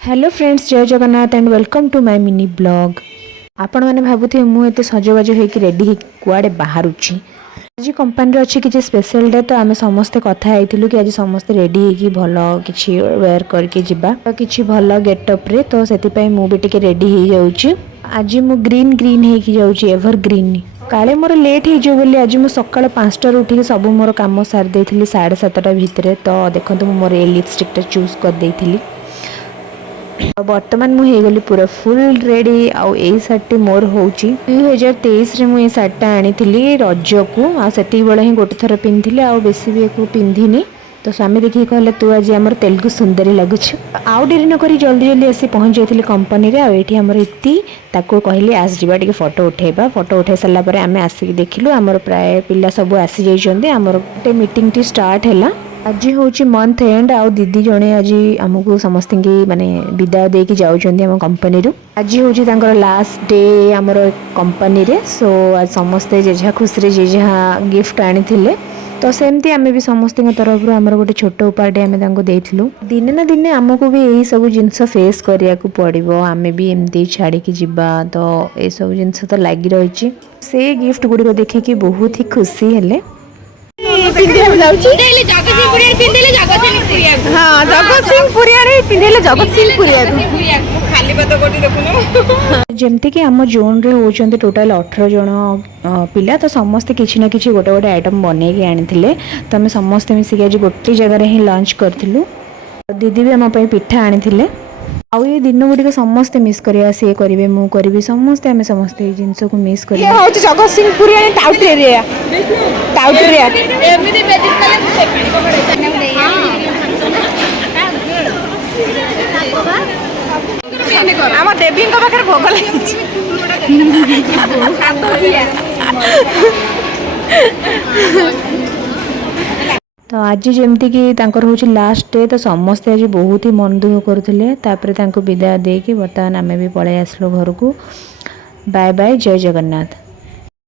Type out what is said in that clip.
Hello friends, जय Jagannath and welcome to my mini blog. आपण मैंने भावुथे मुझे सजबाज होकर रेडी हो कुआड़े बाहरुची। आज कंपानी अच्छी किसी स्पेशल डे तो आम समस्ते कथा कि आज समस्ते रेडी होगी भल कि वेयर करके जिबा तो किसी भल गेटअप रे तो से मुझे रेडी हो जाऊँ। आज मु ग्रीन ग्रीन होगी जाऊँ एवर ग्रीन काले मोर लेट हो बोली आज मुझे सका 5टार उठिक सब मोर कम सारी देती 7:30 भितर। तो देखो मोर ये लिपस्टिकटा चूज कर देती। बर्तमान मुझे पूरा फुल रेडी आउ ए शार्ट मोर हो 2023 मुझे शार्टा आनी रज को आती बेले ही गोटे थर पिंधि आउ बेसी भी पिंधिनी। तो स्वामी देखिए कहले तू आज आम तेलुगु सुंदरी लगुच। आउ डेरी नक जल्दी जल्दी आसी पहुँच जाइए कंपनी ये आमर इति कहली आस जा फोटो उठेबा। फोटो उठे सारापर आम आसिक देखिलु आमर प्राय पिला सब आसी जाइए। आमर गोटे मीटिंग टी स्टार्ट है। आज हूँ मंथ एंड आउ दीदी जड़े आज आमको समस्त माने विदाय देकी जाऊँगी आम कंपनी। आज हूँ लास्ट डे आमर कंपनी रे। सो आज समस्ते जे खुशी जे जहाँ गिफ्ट आनी तो सेमती आम भी समस्त तरफ आमर गोटे छोट उपहारटे आम देलु। दिने ना दिने आमको भी यही सब जिनस फेस करिया को पड़ो। आम भी एमती छाड़ी जीवा तो ये सब जिनस तो लगी रही। से गिफ्ट गुड़िक देखिकी बहुत ही खुशी हेले। जमती कि आम जोन रे होचंते टोटल 18 जन पिला तो समस्ते किसी ना किसी गोटे गोटे आइटम बनई आनी तो आम समस्ते मिसिक आज गोटे जगह ही लंच करूँ। दीदी भी आम पिठा आनी आउ ये दिन गुड़िक समस्ते मिस करिया सी करेंगे मु करी समस्ते आम समस्ते जिनस को मिस कर देवी भोग तो आज जमती कि हूँ लास्ट डे तो समस्ते आज बहुत ही मन दुख करुले विदाय देकी बर्तमान आम भी पलि आसलु घर को। बाय बाय, जय जगन्नाथ।